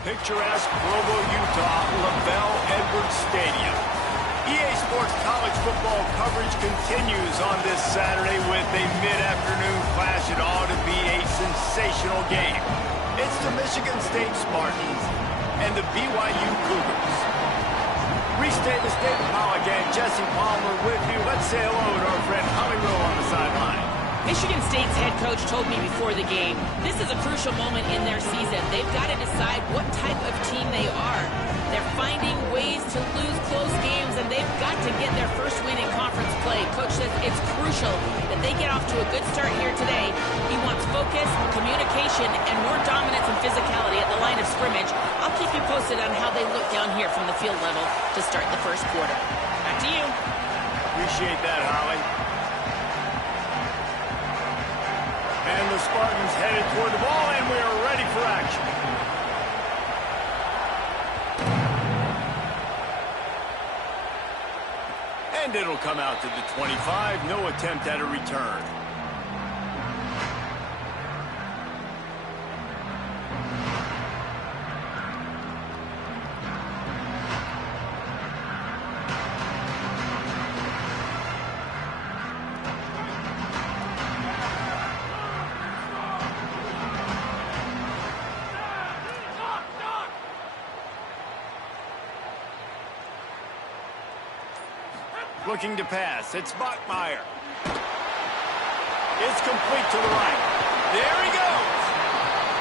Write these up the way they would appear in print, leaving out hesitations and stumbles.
Picturesque Provo, Utah, LaBelle Edwards Stadium. EA Sports college football coverage continues on this Saturday with a mid-afternoon clash. It ought to be a sensational game. It's the Michigan State Spartans and the BYU Cougars. Restate the state, Pollock and Jesse Palmer with you. Let's say hello to our friend Holly Rowe on the sideline. Michigan State's head coach told me before the game, this is a crucial moment in their season. They've got to decide what type of team they are. They're finding ways to lose close games, and they've got to get their first win in conference play. Coach says it's crucial that they get off to a good start here today. He wants focus, communication, and more dominance and physicality at the line of scrimmage. I'll keep you posted on how they look down here from the field level to start the first quarter. Back to you. Appreciate that, Holly. And the Spartans headed toward the ball, and we are ready for action. And it'll come out to the 25. No attempt at a return. Looking to pass. It's Bachmeier. It's complete to the right. There he goes.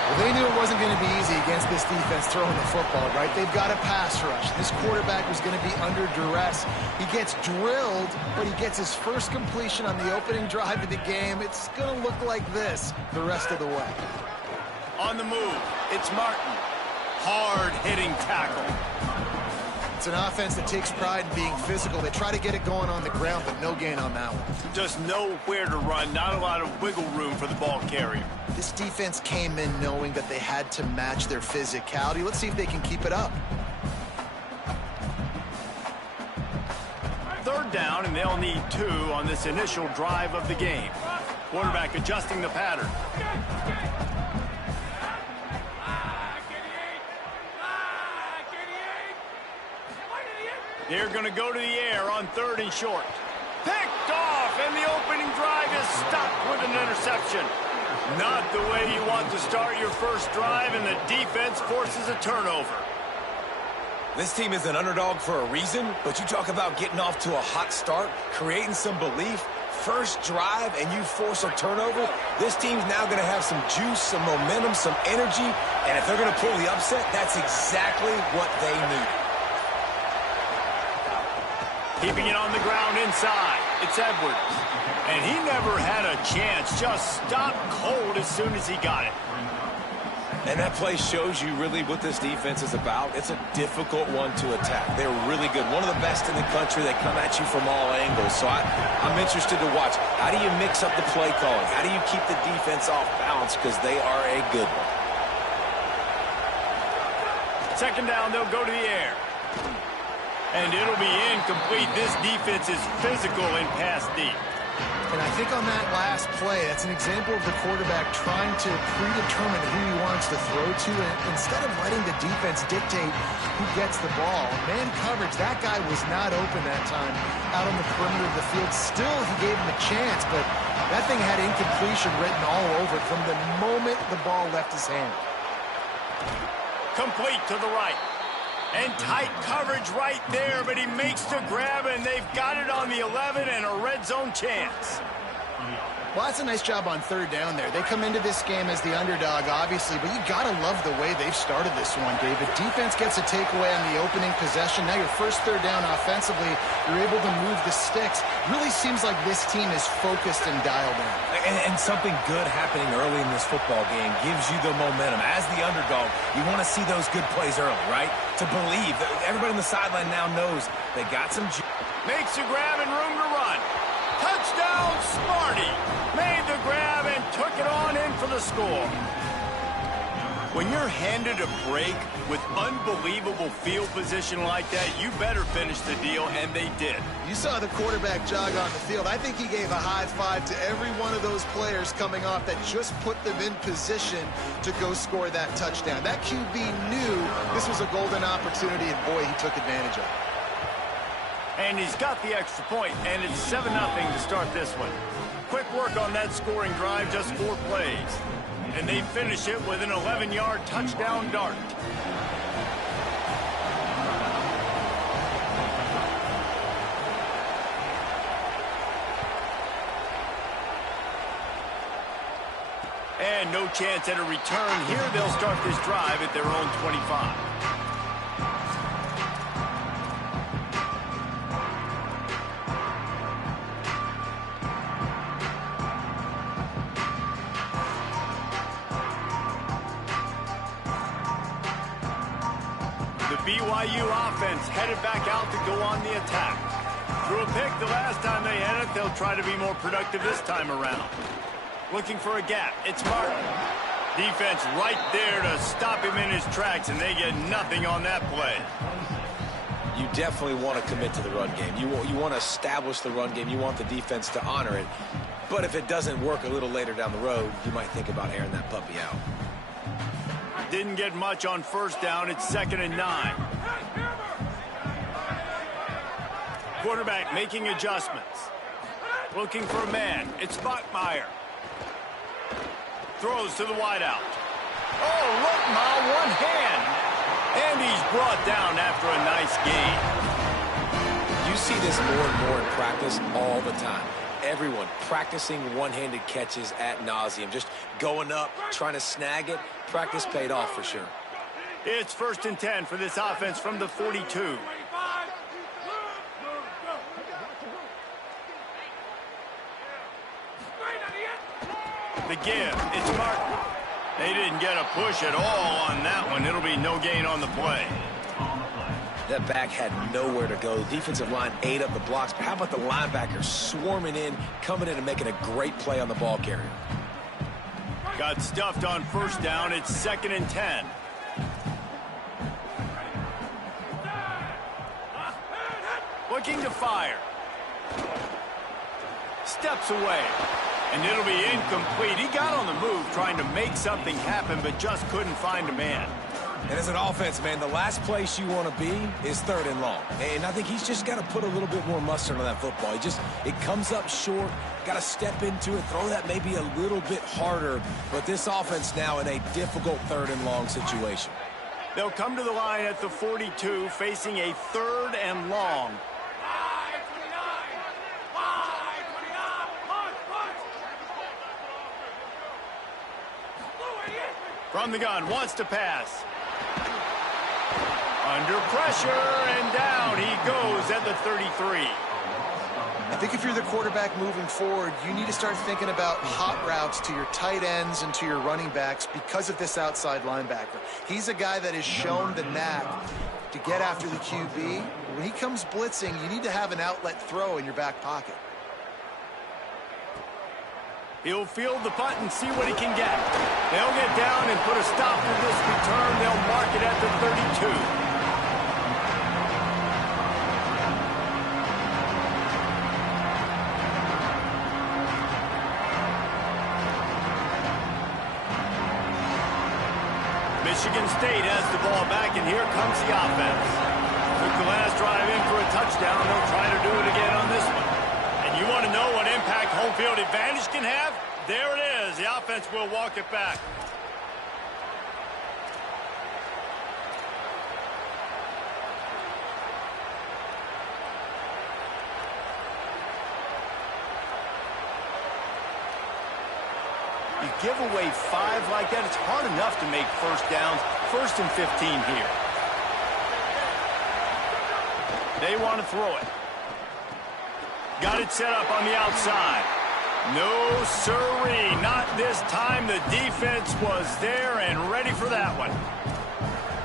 Well, they knew it wasn't going to be easy against this defense throwing the football, right? They've got a pass rush. This quarterback was going to be under duress. He gets drilled, but he gets his first completion on the opening drive of the game. It's going to look like this the rest of the way. On the move, it's Martin. Hard-hitting tackle. It's an offense that takes pride in being physical. They try to get it going on the ground, but no gain on that one. Just nowhere to run. Not a lot of wiggle room for the ball carrier. This defense came in knowing that they had to match their physicality. Let's see if they can keep it up. Third down, and they'll need 2 on this initial drive of the game. Quarterback adjusting the pattern. They're going to go to the air on 3rd and short. Picked off, and the opening drive is stopped with an interception. Not the way you want to start your first drive, and the defense forces a turnover. This team is an underdog for a reason, but you talk about getting off to a hot start, creating some belief, first drive, and you force a turnover. This team's now going to have some juice, some momentum, some energy, and if they're going to pull the upset, that's exactly what they need. Keeping it on the ground inside. It's Edwards. And he never had a chance. Just stopped cold as soon as he got it. And that play shows you really what this defense is about. It's a difficult one to attack. They're really good. One of the best in the country. They come at you from all angles. So I'm interested to watch. How do you mix up the play calling? How do you keep the defense off balance? Because they are a good one. Second down, they'll go to the air. And it'll be incomplete. This defense is physical in pass deep. And I think on that last play, that's an example of the quarterback trying to predetermine who he wants to throw to. And instead of letting the defense dictate who gets the ball, man coverage, that guy was not open that time out on the perimeter of the field. Still, he gave him a chance, but that thing had incompletion written all over it from the moment the ball left his hand. Complete to the right. And tight coverage right there, but he makes the grab, and they've got it on the 11 and a red zone chance. Well, that's a nice job on 3rd down there. They come into this game as the underdog, obviously, but you got to love the way they've started this one, David. Defense gets a takeaway on the opening possession. Now your first 3rd down offensively, you're able to move the sticks. Really seems like this team is focused and dialed in. And something good happening early in this football game gives you the momentum. As the underdog, you want to see those good plays early, right? To believe that everybody on the sideline now knows they got some juice. Makes a grab and room to run. Touchdown, Sparty. Made the grab and took it on in for the score. When you're handed a break with unbelievable field position like that, you better finish the deal, and they did. You saw the quarterback jog on the field. I think he gave a high five to every one of those players coming off that just put them in position to go score that touchdown. That QB knew this was a golden opportunity, and boy, he took advantage of it. And he's got the extra point, and it's 7-0 to start this one. Quick work on that scoring drive, just 4 plays. And they finish it with an 11-yard touchdown dart. And no chance at a return here. They'll start this drive at their own 25. BYU offense headed back out to go on the attack. Threw a pick the last time they had it. They'll try to be more productive this time around. Looking for a gap. It's Martin. Defense right there to stop him in his tracks, and they get nothing on that play. You definitely want to commit to the run game. You want to establish the run game. You want the defense to honor it. But if it doesn't work a little later down the road, you might think about airing that puppy out. Didn't get much on first down. It's 2nd and 9. Quarterback making adjustments. Looking for a man. It's Bachmeier. Throws to the wideout. Oh, look, Ma, one hand. And he's brought down after a nice gain. You see this more and more in practice all the time. Everyone practicing one-handed catches ad nauseum, just going up, trying to snag it. Practice paid off for sure. It's 1st and 10 for this offense from the 42. The give, it's Martin. They didn't get a push at all on that one. It'll be no gain on the play. That back had nowhere to go. The defensive line ate up the blocks. But how about the linebackers swarming in, coming in and making a great play on the ball carrier? Got stuffed on first down. It's 2nd and 10. Looking to fire. Steps away. And it'll be incomplete. He got on the move trying to make something happen, but just couldn't find a man. And as an offense, man, the last place you want to be is 3rd and long. And I think he's just got to put a little bit more mustard on that football. It comes up short, got to step into it, throw that maybe a little bit harder. But this offense now in a difficult 3rd and long situation. They'll come to the line at the 42, facing a 3rd and long. From the gun, wants to pass. Under pressure, and down he goes at the 33. I think if you're the quarterback moving forward, you need to start thinking about hot routes to your tight ends and to your running backs because of this outside linebacker. He's a guy that has shown the knack to get after the QB. When he comes blitzing, you need to have an outlet throw in your back pocket. He'll field the punt and see what he can get. They'll get down and put a stop to this return. They'll mark it at the 32. Michigan State has the ball back, and here comes the offense. Took the last drive in for a touchdown. They'll try to do it again on this one. And you want to know what impact home field advantage can have? There it is. The offense will walk it back. You give away 5 like that, it's hard enough to make first downs. 1st and 15 here. They want to throw it. Got it set up on the outside. No, sirree, not this time. The defense was there and ready for that one.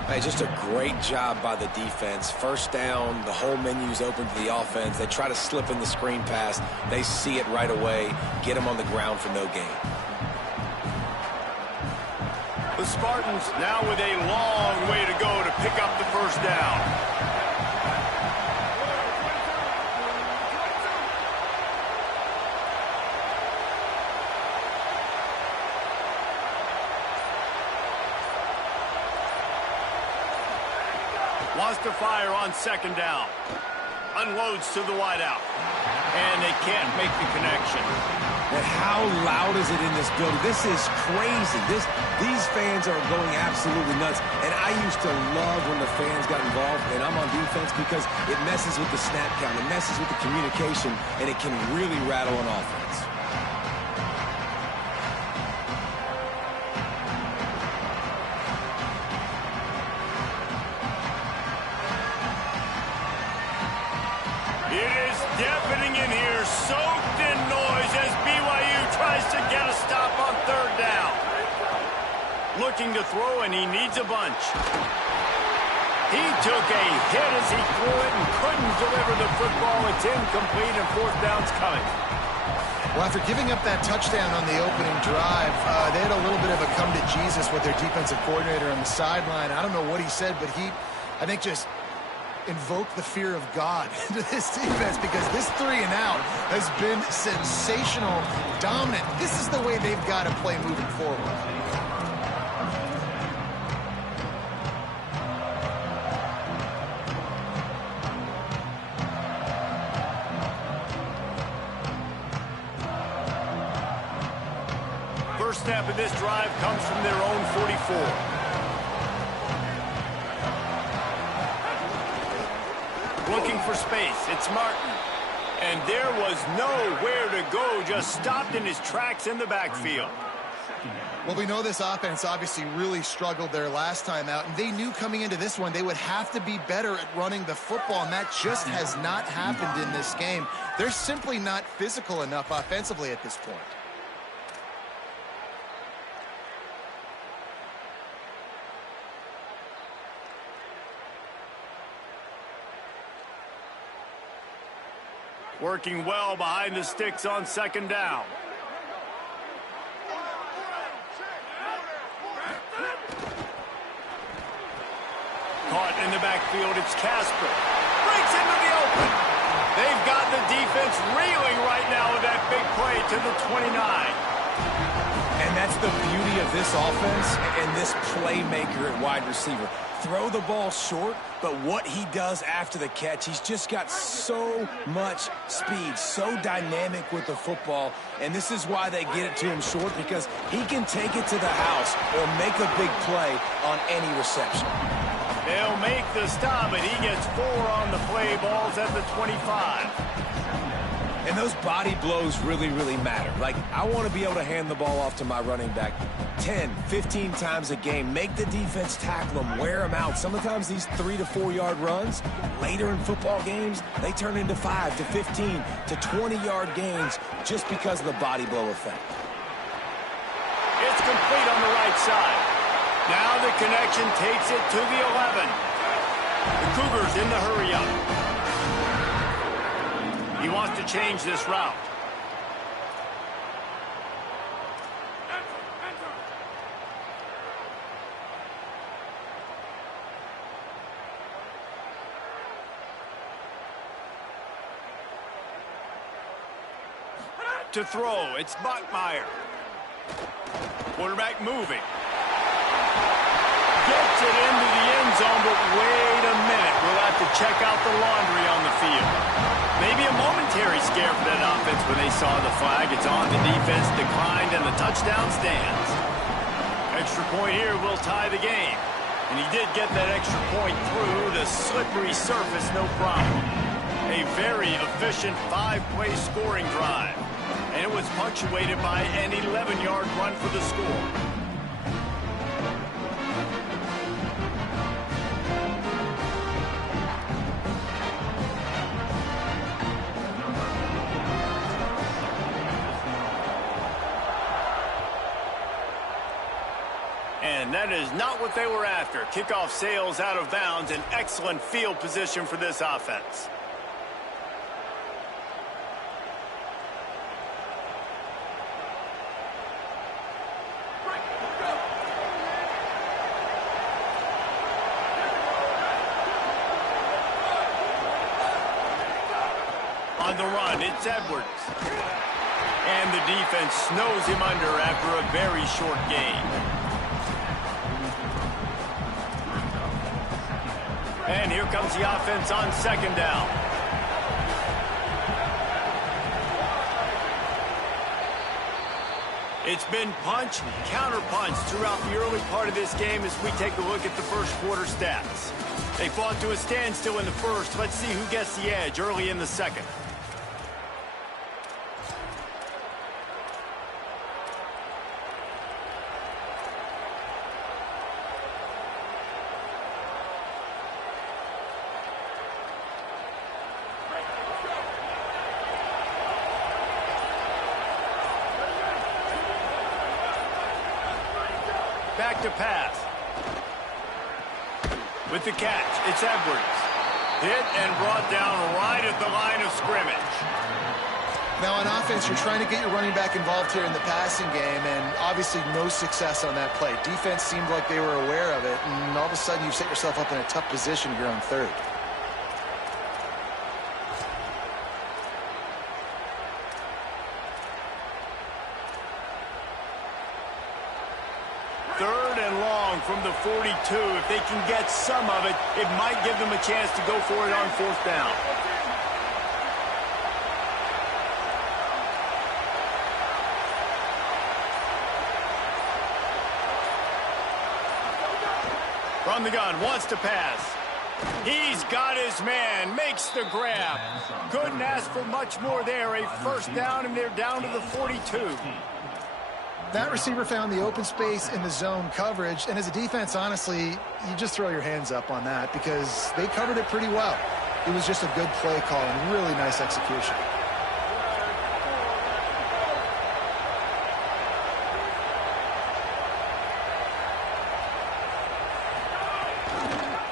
Hey, just a great job by the defense. First down, the whole menu's open to the offense. They try to slip in the screen pass. They see it right away. Get them on the ground for no gain. The Spartans now with a long way to go to pick up the first down. Wants to fire on second down. Unloads to the wideout. And they can't make the connection. And how loud is it in this building? This is crazy. These fans are going absolutely nuts. And I used to love when the fans got involved, and I'm on defense, because it messes with the snap count. It messes with the communication, and it can really rattle an offense. It is deafening in here, soaked in noise as BYU tries to get a stop on third down. Looking to throw, and he needs a bunch. He took a hit as he threw it and couldn't deliver the football. It's incomplete, and fourth down's coming. Well, after giving up that touchdown on the opening drive, they had a little bit of a come to Jesus with their defensive coordinator on the sideline. I don't know what he said, but he, I think, just invoke the fear of God into this defense, because this 3 and out has been sensational, dominant. This is the way they've got to play moving forward. First snap of this drive comes from their own 44. Looking for space, it's Martin. And there was nowhere to go, just stopped in his tracks in the backfield. Well, we know this offense obviously really struggled their last time out, and they knew coming into this one they would have to be better at running the football, and that just has not happened in this game. They're simply not physical enough offensively at this point. Working well behind the sticks on second down. Caught in the backfield, it's Casper. Breaks into the open. They've got the defense reeling right now with that big play to the 29. And that's the beauty of this offense and this playmaker at wide receiver. Throw the ball short, but what he does after the catch, he's just got so much speed, so dynamic with the football, and this is why they get it to him short, because he can take it to the house or make a big play on any reception. They'll make the stop, and he gets 4 on the play. Balls at the 25. And those body blows really, really matter. Like, I want to be able to hand the ball off to my running back 10, 15 times a game. Make the defense tackle them, wear them out. Sometimes these 3 to 4 yard runs, later in football games, they turn into 5 to 15 to 20 yard gains just because of the body blow effect. It's complete on the right side. Now the connection takes it to the 11. The Cougars in the hurry-up. He wants to change this route. To throw, it's Bachmeier. Quarterback moving. Gets it into the end zone, but wait a minute. We'll have to check out the laundry on the field. Maybe a momentary scare for that offense when they saw the flag. It's on, the defense declined, and the touchdown stands. Extra point here will tie the game. And he did get that extra point through the slippery surface, no problem. A very efficient 5-play scoring drive. And it was punctuated by an 11-yard run for the score. And that is not what they were after. Kickoff sails out of bounds. An excellent field position for this offense. On the run, it's Edwards. And the defense snows him under after a very short gain. And here comes the offense on second down. It's been punch, counter-punch throughout the early part of this game as we take a look at the first quarter stats. They fought to a standstill in the first. Let's see who gets the edge early in the second. Back to pass. With the catch, it's Edwards. Hit and brought down right at the line of scrimmage. Now on offense, you're trying to get your running back involved here in the passing game, and obviously no success on that play. Defense seemed like they were aware of it, and all of a sudden you've set yourself up in a tough position here on third. Third and long from the 42. If they can get some of it, it might give them a chance to go for it on fourth down. From the gun, wants to pass. He's got his man, makes the grab. Couldn't ask for much more there. A first down, and they're down to the 42. That receiver found the open space in the zone coverage, and as a defense, honestly, you just throw your hands up on that because they covered it pretty well. It was just a good play call and really nice execution.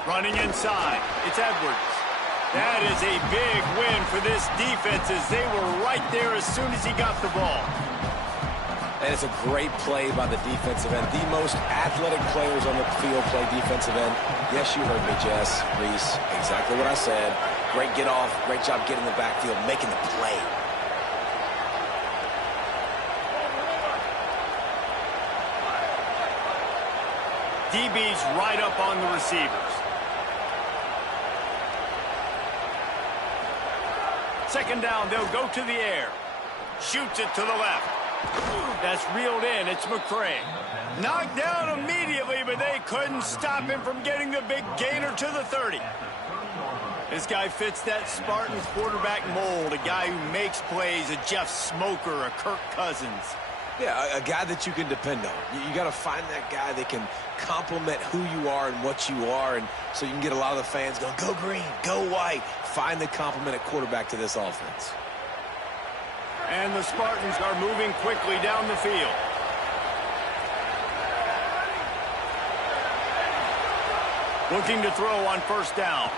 Running inside, it's Edwards. That is a big win for this defense as they were right there as soon as he got the ball. And it's a great play by the defensive end. The most athletic players on the field play defensive end. Yes, you heard me, Jess, Reese. Exactly what I said. Great get off. Great job getting in the backfield, making the play. DB's right up on the receivers. Second down, they'll go to the air. Shoots it to the left. That's reeled in. It's McCray. Knocked down immediately, but they couldn't stop him from getting the big gainer to the 30. This guy fits that Spartan quarterback mold, a guy who makes plays, a Jeff Smoker, a Kirk Cousins. Yeah, a guy that you can depend on. You got to find that guy that can complement who you are and what you are, and so you can get a lot of the fans going, go green, go white. Find the complement at quarterback to this offense. And the Spartans are moving quickly down the field. Looking to throw on first down.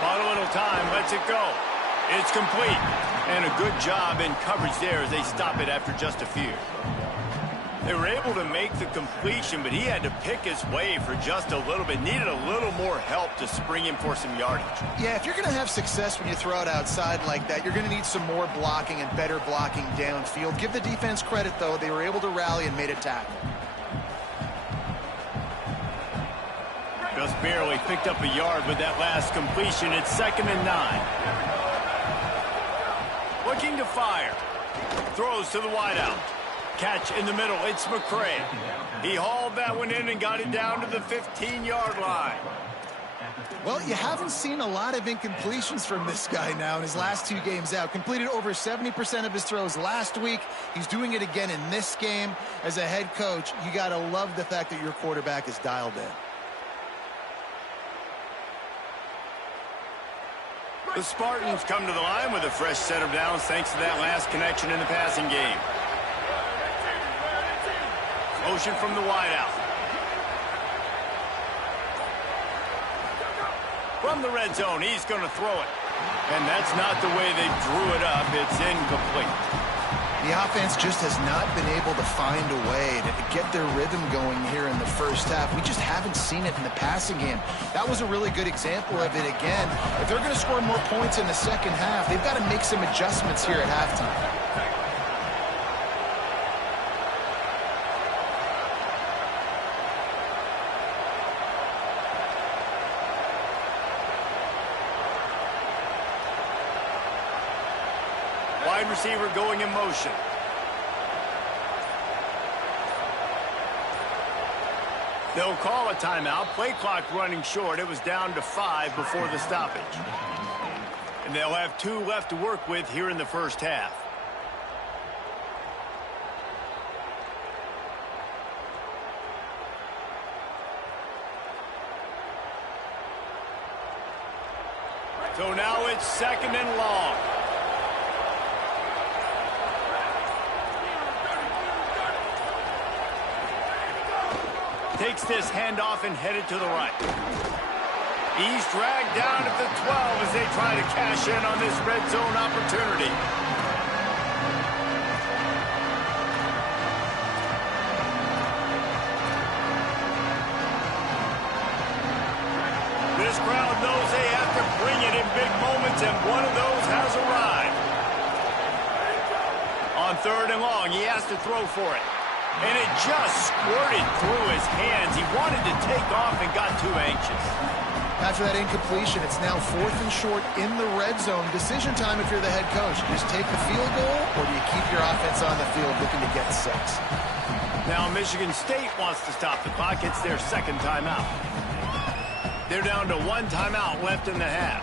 Bought a little time, lets it go. It's complete. And a good job in coverage there as they stop it after just a few. They were able to make the completion, but he had to pick his way for just a little bit. Needed a little more help to spring him for some yardage. Yeah, if you're going to have success when you throw it outside like that, you're going to need some more blocking and better blocking downfield. Give the defense credit, though. They were able to rally and made a tackle. Just barely picked up a yard with that last completion. It's 2nd and 9. Looking to fire. Throws to the wideout. Catch in the middle. It's McCray. He hauled that one in and got it down to the 15-yard line. Well, you haven't seen a lot of incompletions from this guy now in his last 2 games out. Completed over 70% of his throws last week. He's doing it again in this game. As a head coach, you got to love the fact that your quarterback is dialed in. The Spartans come to the line with a fresh set of downs thanks to that last connection in the passing game. Motion from the wideout. From the red zone, he's going to throw it. And that's not the way they drew it up. It's incomplete. The offense just has not been able to find a way to get their rhythm going here in the first half. We just haven't seen it in the passing game. That was a really good example of it again. If they're going to score more points in the second half, they've got to make some adjustments here at halftime. Wide receiver going in motion. They'll call a timeout. Play clock running short. It was down to 5 before the stoppage. And they'll have 2 left to work with here in the first half. So now it's 2nd and long. Takes this handoff and headed to the right. He's dragged down at the 12 as they try to cash in on this red zone opportunity. This crowd knows they have to bring it in big moments, and one of those has arrived. On 3rd and long, he has to throw for it. And it just squirted through his hands. He wanted to take off and got too anxious. After that incompletion, it's now 4th and short in the red zone. Decision time if you're the head coach. You just take the field goal, or do you keep your offense on the field looking to get 6? Now Michigan State wants to stop the clock. It's their 2nd timeout. They're down to 1 timeout left in the half.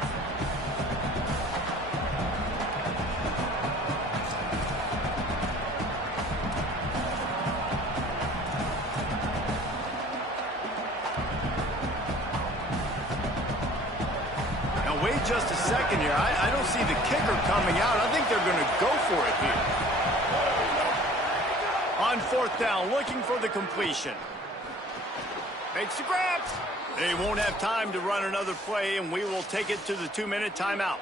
Wait just a second here. I don't see the kicker coming out. I think they're going to go for it here. On 4th down, looking for the completion. Makes the grab. They won't have time to run another play, and we will take it to the 2-minute timeout.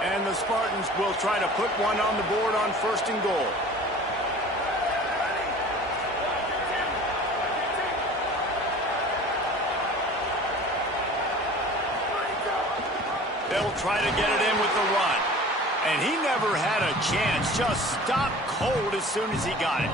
And the Spartans will try to put one on the board on 1st and goal. They'll try to get it in with the run. And he never had a chance. Just stopped cold as soon as he got it.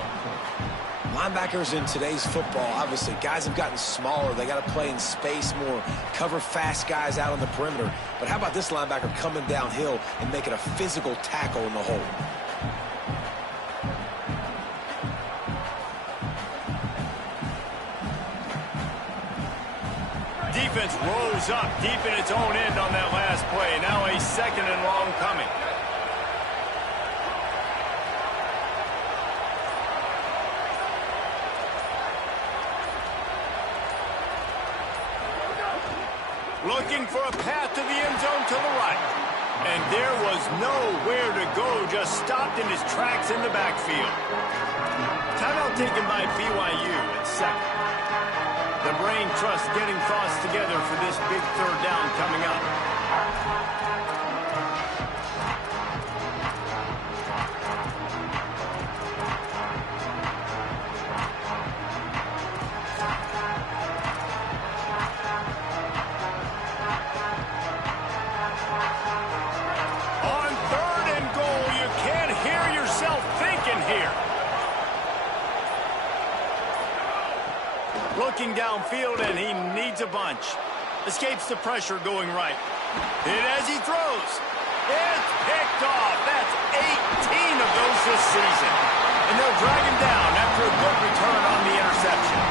Linebackers in today's football, obviously, guys have gotten smaller. They got to play in space more, cover fast guys out on the perimeter. But how about this linebacker coming downhill and making a physical tackle in the hole? Defense rose up deep in its own end on that last play. Now a 2nd and long coming. Looking for a path to the end zone to the right. And there was nowhere to go, just stopped in his tracks in the backfield. Timeout taken by BYU at 2nd. The brain trust getting thoughts together for this big 3rd down coming up. Looking downfield, and he needs a bunch. Escapes the pressure going right. Hit as he throws. It's picked off. That's 18 of those this season. And they'll drag him down after a good return on the interception.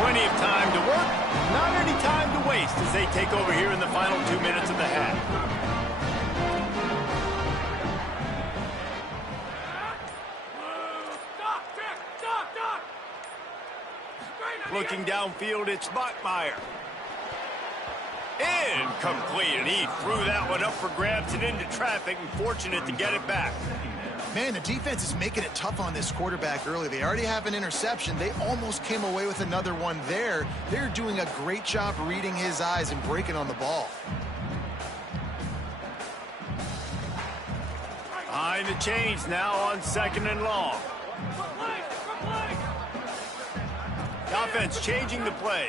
Plenty of time to work. Not any time to waste as they take over here in the final 2 minutes of the half. Looking downfield, it's Bachmeier. Incomplete, and he threw that one up for grabs and into traffic, and fortunate to get it back. Man, the defense is making it tough on this quarterback early. They already have an interception. They almost came away with another one there. They're doing a great job reading his eyes and breaking on the ball. Behind the chains now on 2nd and long. The offense changing the play.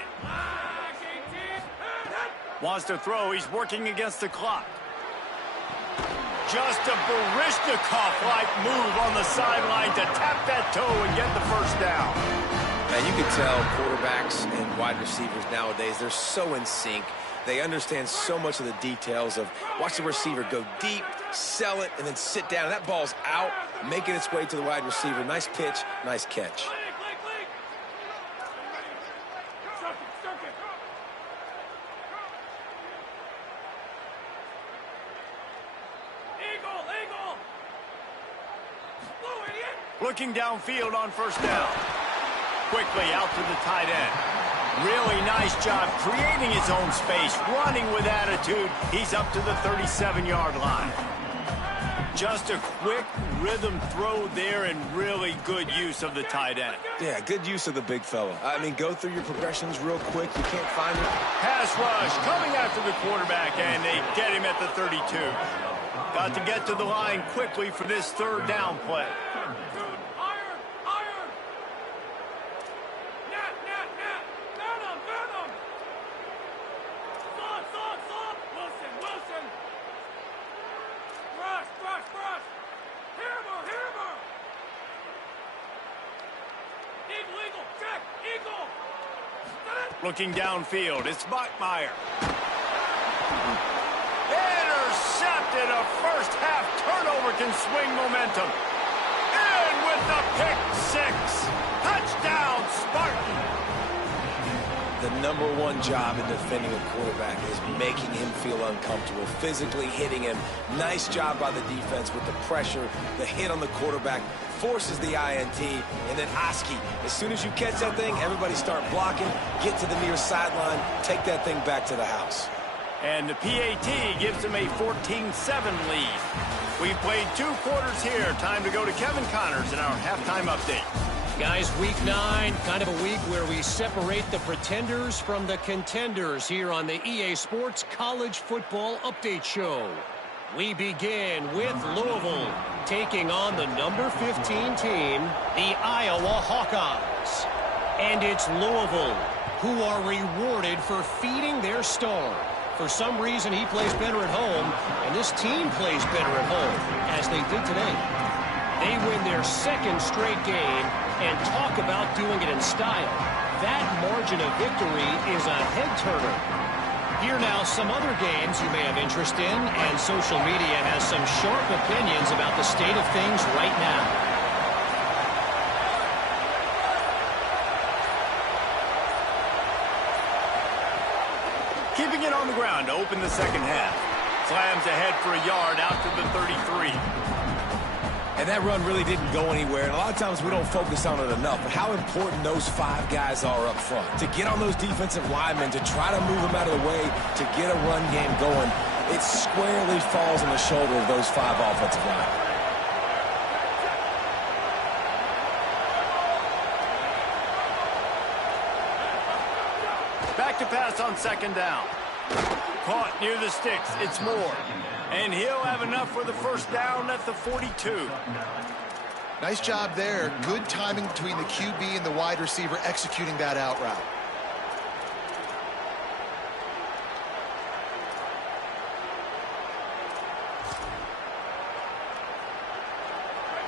Wants to throw. He's working against the clock. Just a Baryshnikov-like move on the sideline to tap that toe and get the first down. And you can tell quarterbacks and wide receivers nowadays, they're so in sync. They understand so much of the details of watch the receiver go deep, sell it, and then sit down. That ball's out, making its way to the wide receiver. Nice pitch, nice catch. Looking downfield on first down. Quickly out to the tight end. Really nice job creating his own space, running with attitude. He's up to the 37-yard line. Just a quick rhythm throw there and really good use of the tight end. Yeah, good use of the big fella. I mean, go through your progressions real quick. You can't find it. Pass rush coming after the quarterback, and they get him at the 32. Got to get to the line quickly for this 3rd down play. Looking downfield, it's Bachmeier. Intercepted. A first-half turnover can swing momentum. And with the pick 6. Touchdown, Spartan. The #1 job in defending a quarterback is making him feel uncomfortable, physically hitting him. Nice job by the defense with the pressure. The hit on the quarterback forces the INT, and then Oski. As soon as you catch that thing, everybody start blocking, get to the near sideline, take that thing back to the house. And the PAT gives them a 14-7 lead. We've played 2 quarters here. Time to go to Kevin Connors in our halftime update. Guys, week 9, kind of a week where we separate the pretenders from the contenders here on the EA Sports College Football Update Show. We begin with Louisville taking on the number 15 team, the Iowa Hawkeyes. And it's Louisville who are rewarded for feeding their star. For some reason, he plays better at home, and this team plays better at home, as they did today. They win their 2nd straight game, and talk about doing it in style. That margin of victory is a head-turner. Here now, some other games you may have interest in, and social media has some sharp opinions about the state of things right now. Keeping it on the ground to open the 2nd half. Slams ahead for a yard out to the 33. And that run really didn't go anywhere. And a lot of times we don't focus on it enough. But how important those 5 guys are up front. To get on those defensive linemen, to try to move them out of the way, to get a run game going, it squarely falls on the shoulder of those 5 offensive linemen. Back to pass on 2nd down. Caught near the sticks. It's Moore. And he'll have enough for the first down at the 42. Nice job there. Good timing between the QB and the wide receiver executing that out route.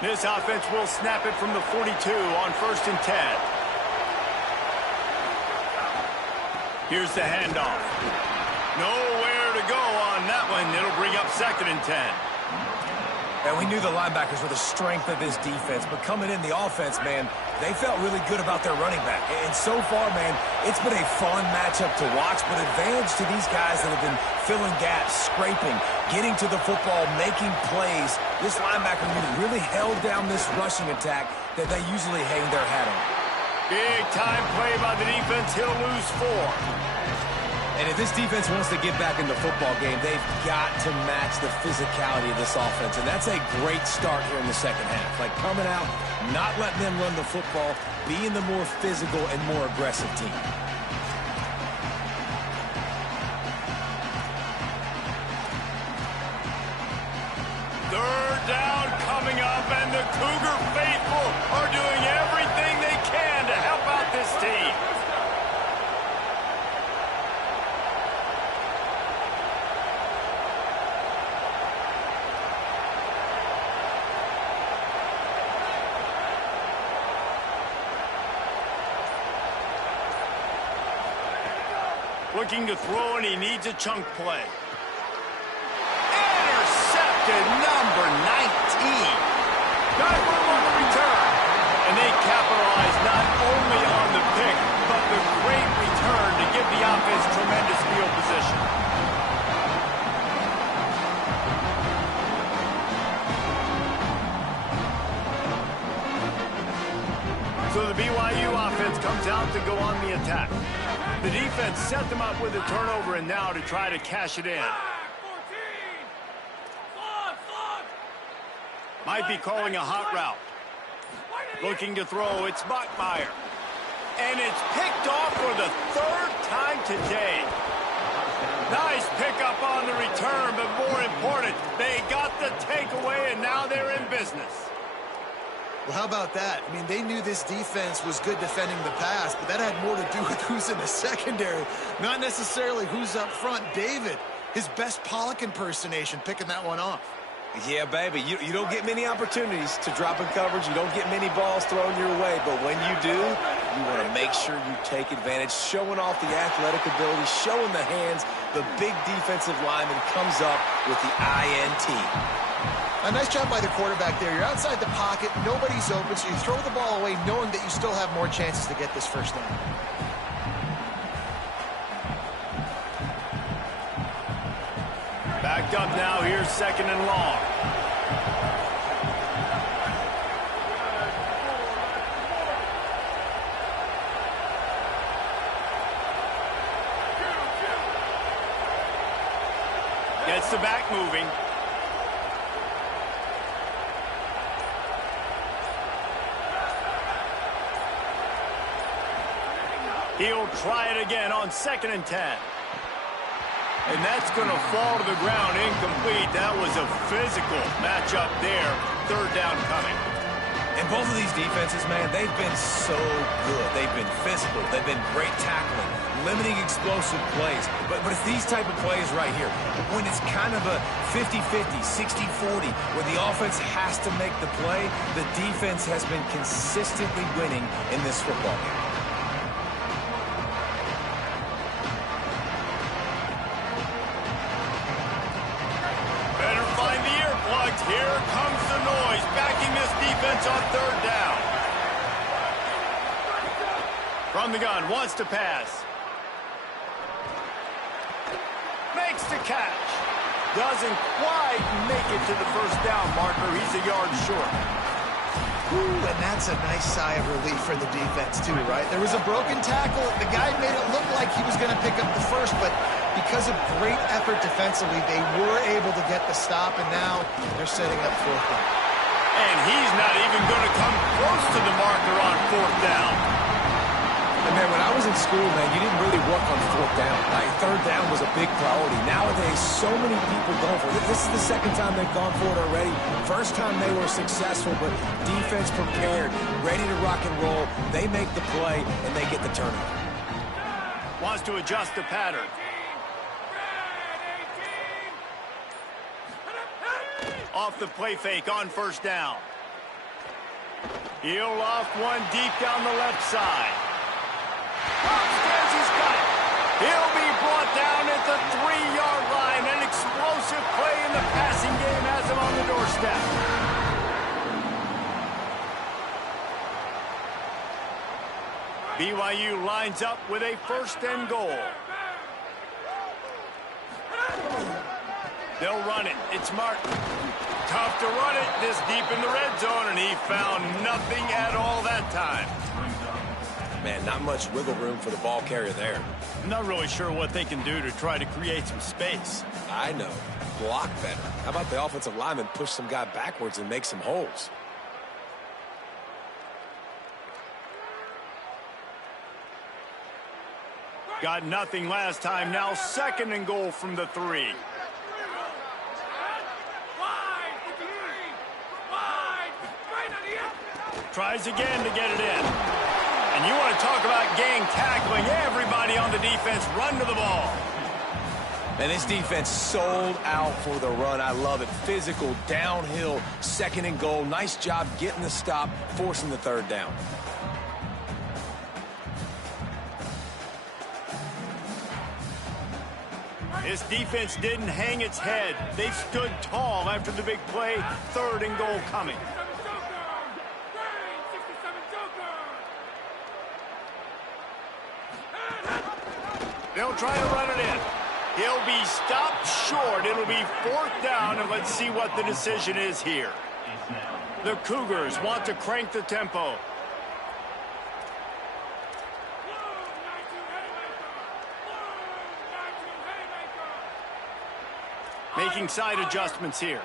This offense will snap it from the 42 on 1st and 10. Here's the handoff. Nowhere to go on that one. It'll bring up 2nd and 10. And we knew the linebackers were the strength of this defense, but coming in the offense, man, they felt really good about their running back. And so far, man, it's been a fun matchup to watch, but advantage to these guys that have been filling gaps, scraping, getting to the football, making plays. This linebacker unit really held down this rushing attack that they usually hang their hat on. Big time play by the defense. He'll lose 4. And if this defense wants to get back in the football game, they've got to match the physicality of this offense. And that's a great start here in the second half. Like coming out, not letting them run the football, being the more physical and more aggressive team. Third down coming up, and the Cougar faithful are doing everything they can to help out this team. Looking to throw, and he needs a chunk play. Intercepted, number 19. Got room on the return. And they capitalize not only on the pick, but the great return to give the offense tremendous field position. So the BYU offense comes out to go on the attack. The defense set them up with a turnover, and now to try to cash it in. Might be calling a hot route. Looking to throw, it's Bachmeier. And it's picked off for the third time today. Nice pickup on the return, but more important, they got the takeaway, and now they're in business. Well, how about that? I mean, they knew this defense was good defending the pass, but that had more to do with who's in the secondary, not necessarily who's up front. David, his best Pollock impersonation, picking that one off. Yeah, baby, you don't get many opportunities to drop in coverage. You don't get many balls thrown your way, but when you do, you want to make sure you take advantage, showing off the athletic ability, showing the hands. The big defensive lineman comes up with the INT. A nice job by the quarterback there. You're outside the pocket, nobody's open, so you throw the ball away knowing that you still have more chances to get this first down. Backed up now, here's second and long. Gets the back moving. He'll try it again on 2nd and 10. And that's going to fall to the ground incomplete. That was a physical matchup there. Third down coming. And both of these defenses, man, they've been so good. They've been physical. They've been great tackling, limiting explosive plays. But it's these type of plays right here, when it's kind of a 50-50, 60-40, where the offense has to make the play, the defense has been consistently winning in this football game. Here comes the noise, backing this defense on third down. From the gun, wants to pass. Makes the catch. Doesn't quite make it to the first down marker. He's a yard short. Ooh, and that's a nice sigh of relief for the defense too, right? There was a broken tackle. The guy made it look like he was going to pick up the first, but because of great effort defensively, they were able to get the stop, and now they're setting up fourth down. And he's not even going to come close to the marker on fourth down. And man, when I was in school, man, you didn't really work on fourth down. Like, third down was a big priority. Nowadays, so many people going for it. This is the second time they've gone for it already. First time they were successful, but defense prepared, ready to rock and roll. They make the play, and they get the turnover. Wants to adjust the pattern. Off the play fake on first down. He'll loft one deep down the left side. Upstairs, he's got it. He'll be brought down at the 3-yard line. An explosive play in the passing game has him on the doorstep. BYU lines up with a first and goal. They'll run it. It's Martin. Tough to run it this deep in the red zone, and he found nothing at all that time. Man, not much wiggle room for the ball carrier there. I'm not really sure what they can do to try to create some space. I know. Block better. How about the offensive lineman push some guy backwards and make some holes? Got nothing last time. Now 2nd and goal from the 3. Tries again to get it in. And you want to talk about gang tackling. Everybody on the defense run to the ball. And this defense sold out for the run. I love it. Physical, downhill, 2nd and goal. Nice job getting the stop, forcing the 3rd down. This defense didn't hang its head. They stood tall after the big play. 3rd and goal coming. They'll try to run it in. He'll be stopped short. It'll be 4th down, and let's see what the decision is here. The Cougars want to crank the tempo. Making side adjustments here.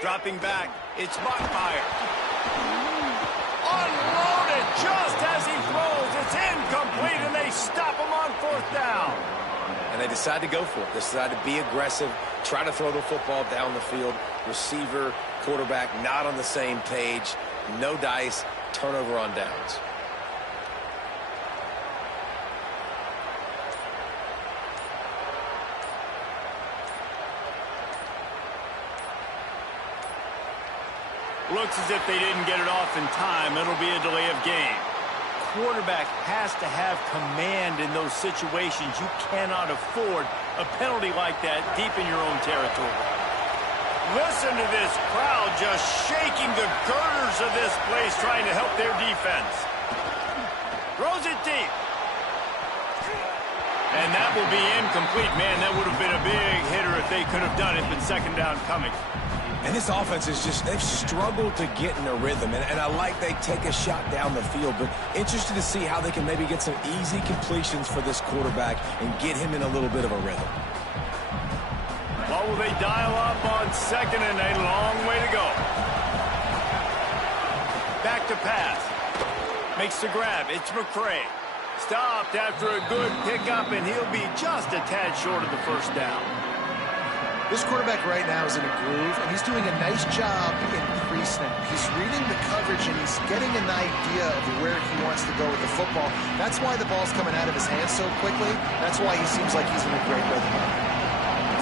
Dropping back, it's Bachmeier. Unloaded just as he throws. It's incomplete, and they stop him on 4th down. And they decide to go for it. They decide to be aggressive, try to throw the football down the field. Receiver, quarterback not on the same page. No dice, turnover on downs. Looks as if they didn't get it off in time. It'll be a delay of game. Quarterback has to have command in those situations. You cannot afford a penalty like that deep in your own territory. Listen to this crowd just shaking the girders of this place, trying to help their defense. Throws it deep. And that will be incomplete. Man, that would have been a big hitter if they could have done it, but 2nd down coming. And this offense is just, they've struggled to get in a rhythm. And I like they take a shot down the field, but interested to see how they can maybe get some easy completions for this quarterback and get him in a little bit of a rhythm. What will they dial up on 2nd and a long way to go? Back to pass. Makes the grab. It's McCray. Stopped after a good pickup, and he'll be just a tad short of the 1st down. This quarterback right now is in a groove, and he's doing a nice job in pre-snap. He's reading the coverage, and he's getting an idea of where he wants to go with the football. That's why the ball's coming out of his hands so quickly. That's why he seems like he's in a great rhythm.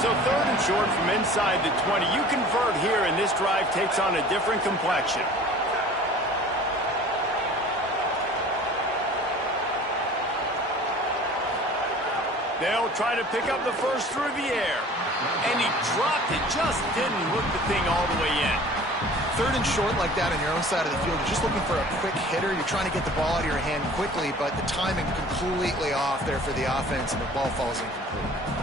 So 3rd and short from inside the 20. You convert here, and this drive takes on a different complexion. They'll try to pick up the first through the air. And he dropped it, just didn't hook the thing all the way in. 3rd and short like that on your own side of the field, you're just looking for a quick hitter. You're trying to get the ball out of your hand quickly, but the timing completely off there for the offense, and the ball falls incomplete.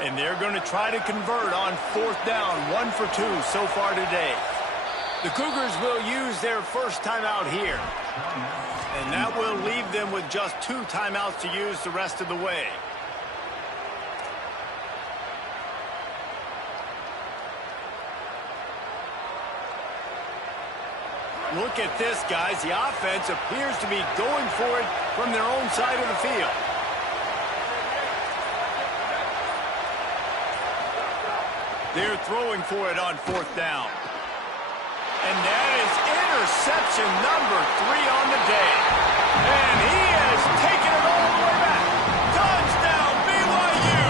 And they're going to try to convert on 4th down. 1 for 2 so far today. The Cougars will use their first timeout here. And that will leave them with just 2 timeouts to use the rest of the way. Look at this, guys. The offense appears to be going for it from their own side of the field. They're throwing for it on 4th down. And that is interception number 3 on the day. And he has taken it all the way back. Touchdown, BYU!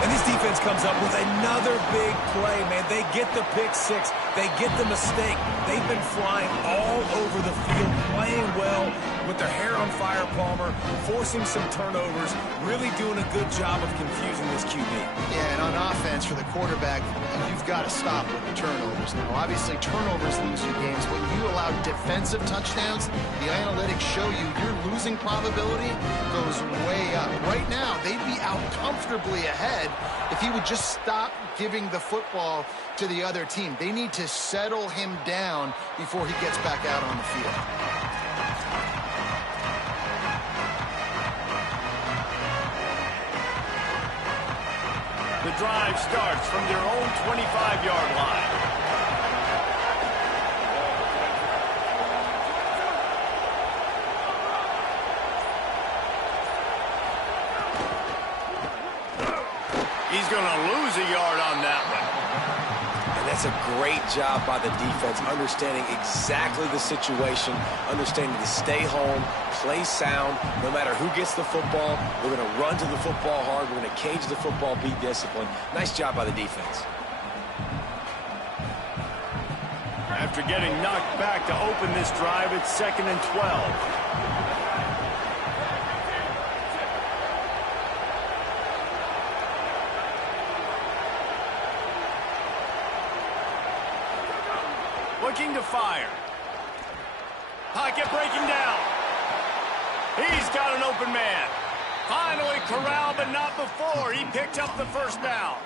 And this defense comes up with another big play, man. They get the pick six. They get the mistake. They've been flying all over the field, playing well with their hair on fire, Palmer, forcing some turnovers, really doing a good job of confusing this QB. Yeah, and on offense for the quarterback, you've got to stop with the turnovers. Now, obviously, turnovers lose you games. When you allow defensive touchdowns, the analytics show you your losing probability goes way up. Right now, they'd be out comfortably ahead if he would just stop giving the football to the other team. They need to settle him down before he gets back out on the field. The drive starts from their own 25-yard line. He's going to lose a yard on that one. And that's a great job by the defense, understanding exactly the situation, understanding to stay home, play sound. No matter who gets the football, we're going to run to the football hard. We're going to cage the football, be disciplined. Nice job by the defense. After getting knocked back to open this drive, it's 2nd and 12. Looking to fire. Pocket breaking down. He's got an open man. Finally corralled, but not before. He picked up the first down.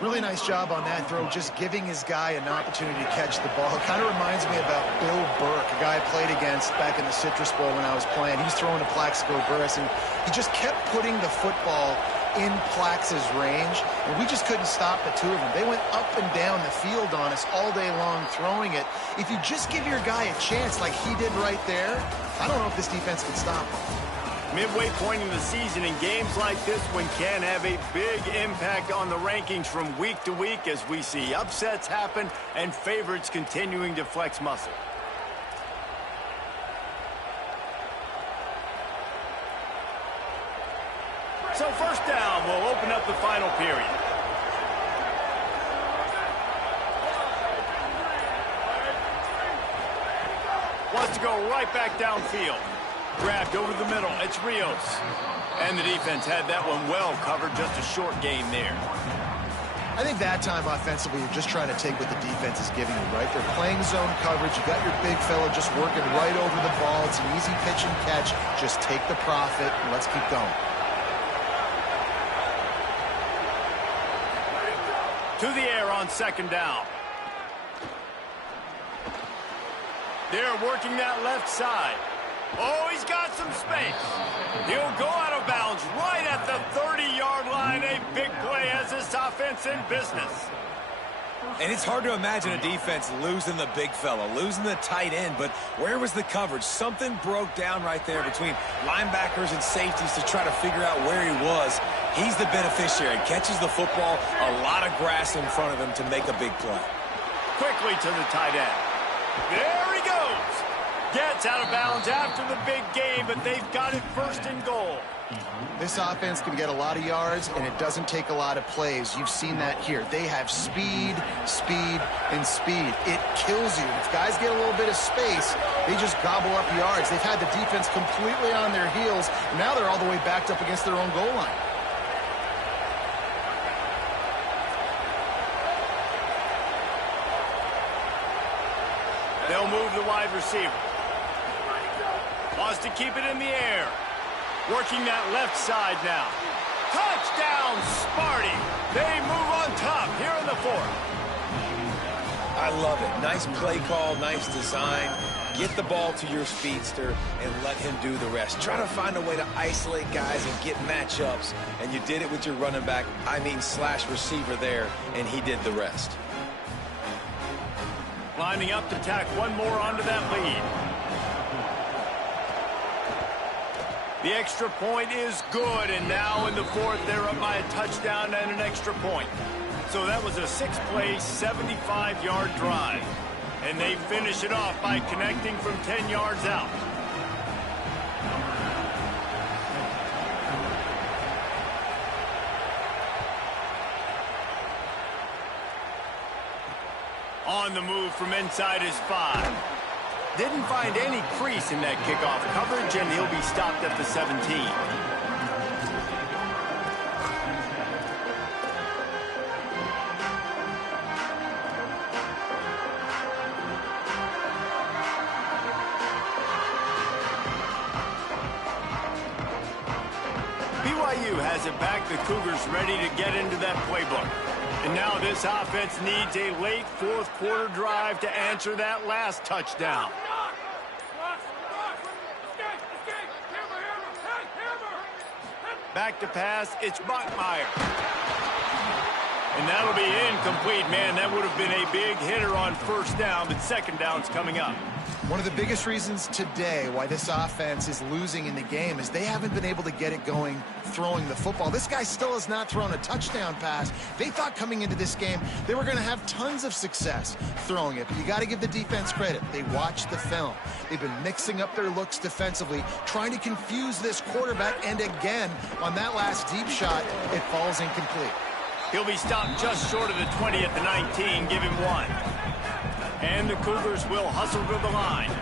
Really nice job on that throw, just giving his guy an opportunity to catch the ball. It kind of reminds me about Bill Burke, a guy I played against back in the Citrus Bowl when I was playing. He's throwing to Plaxico Burress, and he just kept putting the football in Plax's range, and we just couldn't stop the two of them. They went up and down the field on us all day long throwing it. If you just give your guy a chance like he did right there, I don't know if this defense can stop him. Midway point in the season, and games like this one can have a big impact on the rankings from week to week as we see upsets happen and favorites continuing to flex muscle. So first down will open up the final period. Wants to go right back downfield. Grabbed over the middle. It's Rios. And the defense had that one well covered. Just a short gain there. I think that time offensively, you're just trying to take what the defense is giving you, right? They're playing zone coverage. You got your big fella just working right over the ball. It's an easy pitch and catch. Just take the profit and let's keep going. To the air on second down. They're working that left side. Oh, he's got some space. He'll go out of bounds right at the 30-yard line. A big play as this offense in business. And it's hard to imagine a defense losing the big fella, losing the tight end, but where was the coverage? Something broke down right there between linebackers and safeties to try to figure out where he was. He's the beneficiary. Catches the football, a lot of grass in front of him to make a big play. Quickly to the tight end. There he goes. Gets out of bounds after the big game, but they've got it first and goal. This offense can get a lot of yards, and it doesn't take a lot of plays. You've seen that here. They have speed, speed, and speed. It kills you. If guys get a little bit of space, they just gobble up yards. They've had the defense completely on their heels, and now they're all the way backed up against their own goal line. They'll move the wide receiver. Wants to keep it in the air. Working that left side now. Touchdown, Sparty. They move on top here in the fourth. I love it. Nice play call, nice design. Get the ball to your speedster and let him do the rest. Try to find a way to isolate guys and get matchups, and you did it with your running back, slash receiver there, and he did the rest. Lining up to tack one more onto that lead. The extra point is good, and now in the fourth, they're up by a touchdown and an extra point. So that was a 6-play, 75-yard drive. And they finish it off by connecting from 10 yards out. On the move from inside his 5. Didn't find any crease in that kickoff coverage, and he'll be stopped at the 17. BYU has it back. The Cougars ready to get into that playbook. And now this offense needs a late fourth quarter drive to answer that last touchdown. Back to pass, it's Bachmeier. And that'll be incomplete, man. That would have been a big hitter on first down, but second down's coming up. One of the biggest reasons today why this offense is losing in the game is they haven't been able to get it going throwing the football. This guy still has not thrown a touchdown pass. They thought coming into this game they were going to have tons of success throwing it. But you got to give the defense credit. They watched the film. They've been mixing up their looks defensively, trying to confuse this quarterback. And again, on that last deep shot, it falls incomplete. He'll be stopped just short of the 20 at the 19. Give him 1. And the Cougars will hustle to the line.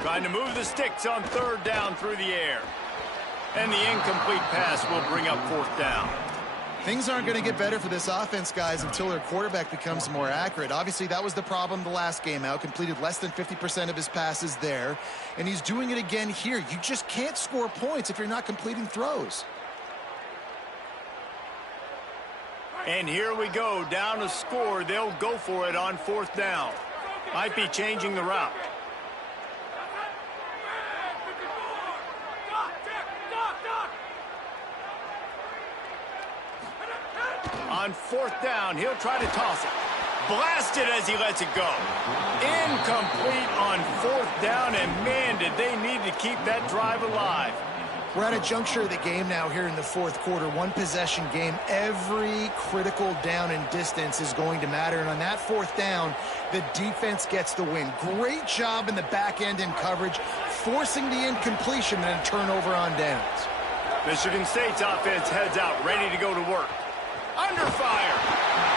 Trying to move the sticks on third down through the air. And the incomplete pass will bring up fourth down. Things aren't going to get better for this offense, guys, until their quarterback becomes more accurate. Obviously, that was the problem the last game out. Completed less than 50% of his passes there. And he's doing it again here. You just can't score points if you're not completing throws. And here we go. Down to score. They'll go for it on fourth down. Might be changing the route. On fourth down, he'll try to toss it. Blasted as he lets it go. Incomplete on fourth down, and man, did they need to keep that drive alive. We're at a juncture of the game now here in the fourth quarter. One possession game. Every critical down and distance is going to matter. And on that fourth down, the defense gets the win. Great job in the back end in coverage, forcing the incompletion and a turnover on downs. Michigan State's offense heads out, ready to go to work. Under fire.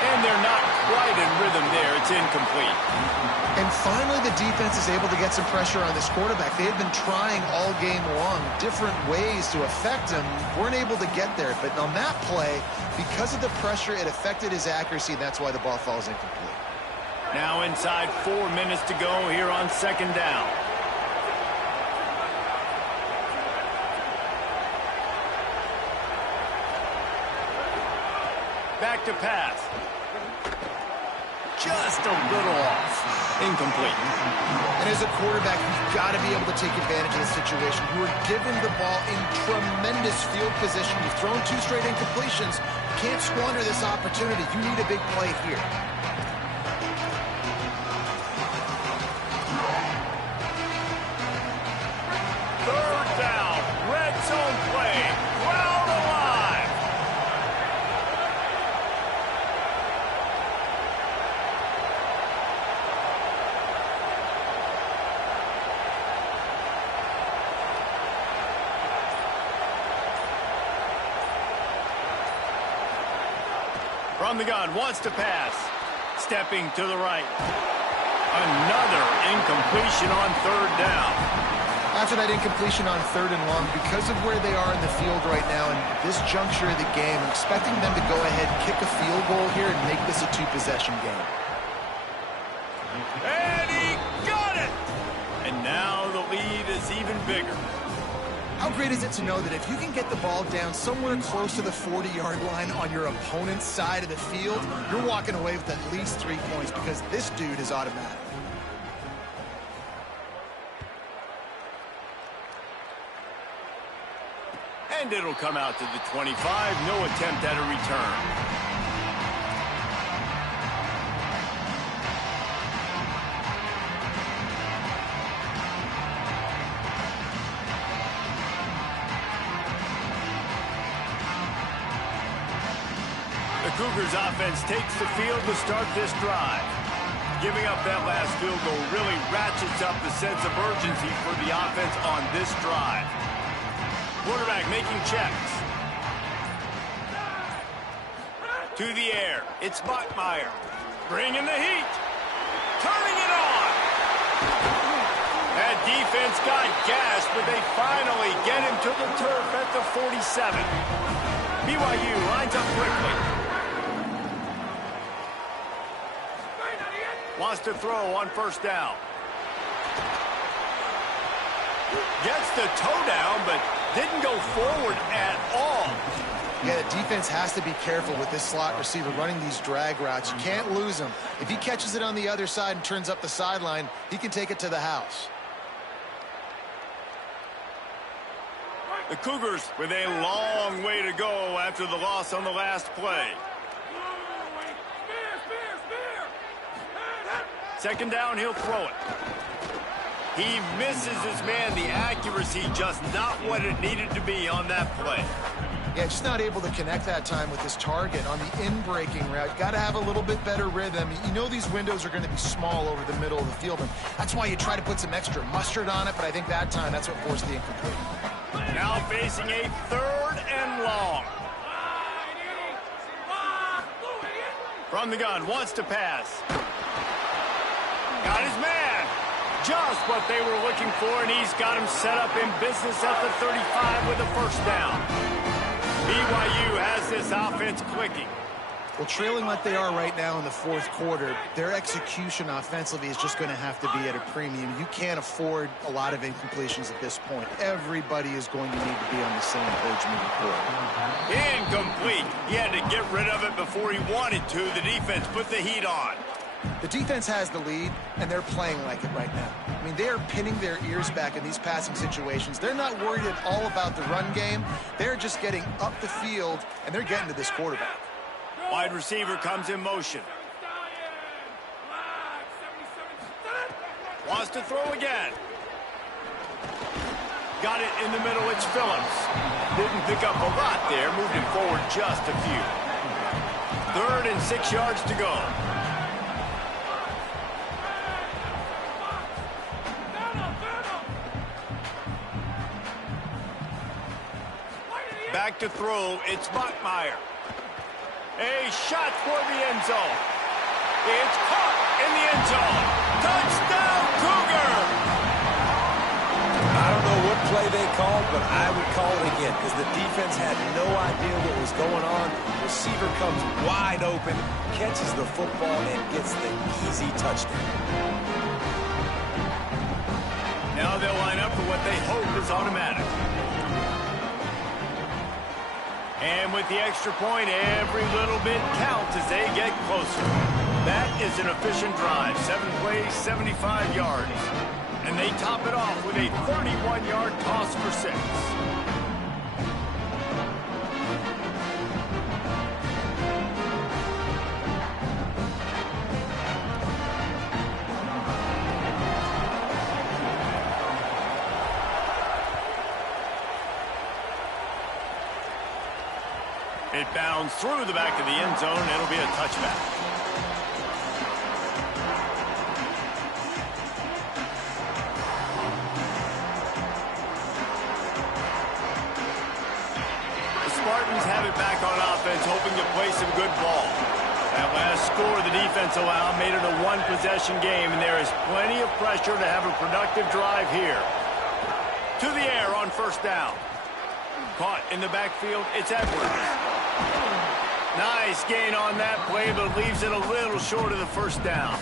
And they're not quite in rhythm there. It's incomplete. And finally, the defense is able to get some pressure on this quarterback. They had been trying all game long different ways to affect him. Weren't able to get there. But on that play, because of the pressure, it affected his accuracy. And that's why the ball falls incomplete. Now inside 4 minutes to go here on second down. Back to pass. Just a little off. Incomplete. And as a quarterback, you've got to be able to take advantage of the situation. You were given the ball in tremendous field position. You've thrown 2 straight incompletions. You can't squander this opportunity. You need a big play here. Third down. Red zone play. Crowd alive. From the gun, wants to pass. Stepping to the right. Another incompletion on third down. After that incompletion on third and long, because of where they are in the field right now and this juncture of the game, I'm expecting them to go ahead, kick a field goal here, and make this a 2-possession game. And he got it! And now the lead is even bigger. How great is it to know that if you can get the ball down somewhere close to the 40-yard line on your opponent's side of the field, you're walking away with at least 3 points because this dude is automatic. And it'll come out to the 25. No attempt at a return. Cougars offense takes the field to start this drive. Giving up that last field goal really ratchets up the sense of urgency for the offense on this drive. Quarterback making checks. To the air. It's Bachmeier. Bringing the heat. Turning it on. That defense got gassed, but they finally get him to the turf at the 47. BYU lines up quickly. Wants to throw on first down. Gets the toe down, but didn't go forward at all. Yeah, the defense has to be careful with this slot receiver running these drag routes. You can't lose him. If he catches it on the other side and turns up the sideline, he can take it to the house. The Cougars with a long way to go after the loss on the last play. Second down, he'll throw it. He misses his man. The accuracy just not what it needed to be on that play. Yeah, just not able to connect that time with his target on the in-breaking route. Got to have a little bit better rhythm. You know these windows are going to be small over the middle of the field, and that's why you try to put some extra mustard on it, but I think that time that's what forced the incomplete. Now facing a third and long. From the gun, wants to pass. Got his man. Just what they were looking for, and he's got him set up in business at the 35 with a first down. BYU has this offense clicking. Well, trailing like they are right now in the fourth quarter, their execution offensively is just going to have to be at a premium. You can't afford a lot of incompletions at this point. Everybody is going to need to be on the same page moving forward. Incomplete. He had to get rid of it before he wanted to. The defense put the heat on. The defense has the lead, and they're playing like it right now. I mean, they are pinning their ears back in these passing situations. They're not worried at all about the run game. They're just getting up the field, and they're getting to this quarterback. Wide receiver comes in motion. Wants to throw again. Got it in the middle. It's Phillips. Didn't pick up a lot there. Moved it forward just a few. 3rd and 6 yards to go. Back to throw. It's Bachmeier. A shot for the end zone. It's caught in the end zone. Touchdown, Cougar! I don't know what play they called, but I would call it again because the defense had no idea what was going on. Receiver comes wide open, catches the football, and gets the easy touchdown. Now they'll line up for what they hope is automatic. And with the extra point, every little bit counts as they get closer. That is an efficient drive. 7 plays, 75 yards. And they top it off with a 31-yard toss for 6. It bounds through the back of the end zone. It'll be a touchback. The Spartans have it back on offense, hoping to play some good ball. That last score the defense allowed made it a one-possession game, and there is plenty of pressure to have a productive drive here. To the air on first down. Caught in the backfield, it's Edwards. Nice gain on that play, but leaves it a little short of the first down.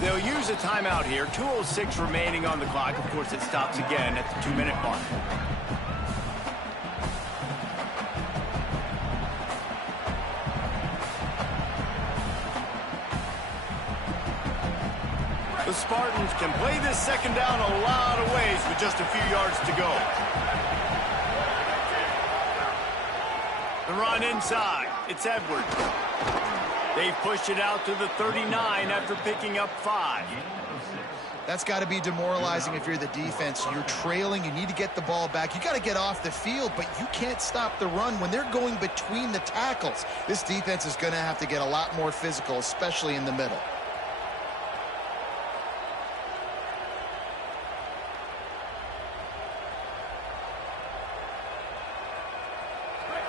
They'll use a timeout here. 2:06 remaining on the clock. Of course, it stops again at the 2-minute mark. The Spartans can play this second down a lot of ways with just a few yards to go. run inside. It's Edwards. They've pushed it out to the 39 after picking up 5. That's got to be demoralizing if you're the defense. You're trailing. You need to get the ball back. You got to get off the field, but you can't stop the run when they're going between the tackles. This defense is going to have to get a lot more physical, especially in the middle.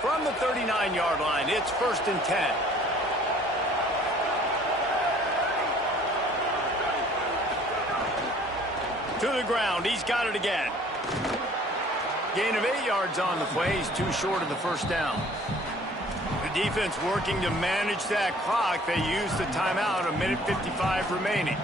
From the 39-yard line, it's 1st and 10. To the ground, he's got it again. Gain of 8 yards on the play. He's too short of the first down. The defense working to manage that clock. They use the timeout, 1:55 remaining.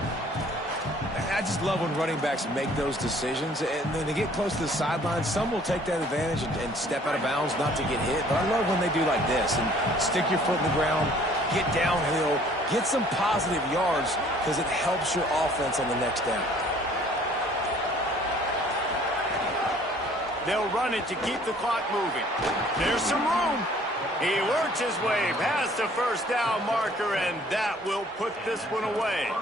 I just love when running backs make those decisions, and then they get close to the sideline. Some will take that advantage and step out of bounds not to get hit, but I love when they do like this and stick your foot in the ground, get downhill, get some positive yards because it helps your offense on the next down. They'll run it to keep the clock moving. There's some room. He works his way past the first down marker, and that will put this one away.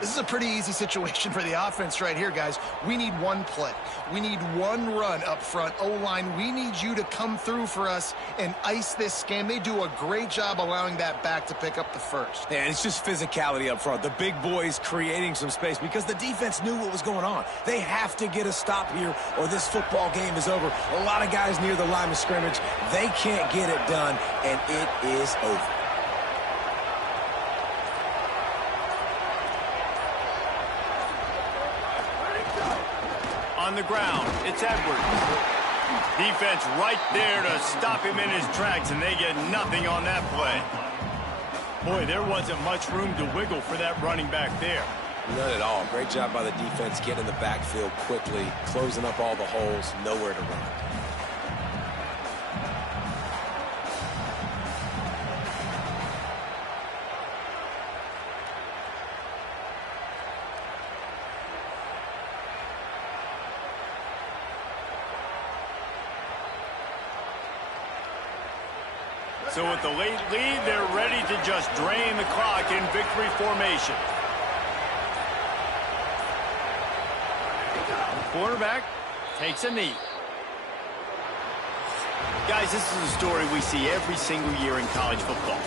This is a pretty easy situation for the offense right here, guys. We need one play. We need one run up front. O-line, we need you to come through for us and ice this scam. They do a great job allowing that back to pick up the first. Yeah, it's just physicality up front. The big boys creating some space because the defense knew what was going on. They have to get a stop here or this football game is over. A lot of guys near the line of scrimmage, they can't get it done, and it is over. On the ground, it's Edwards. Defense right there to stop him in his tracks, and they get nothing on that play. Boy, there wasn't much room to wiggle for that running back there. None at all. Great job by the defense getting in the backfield quickly, closing up all the holes, nowhere to run. So with the late lead, they're ready to just drain the clock in victory formation. Quarterback takes a knee. Guys, this is a story we see every single year in college football.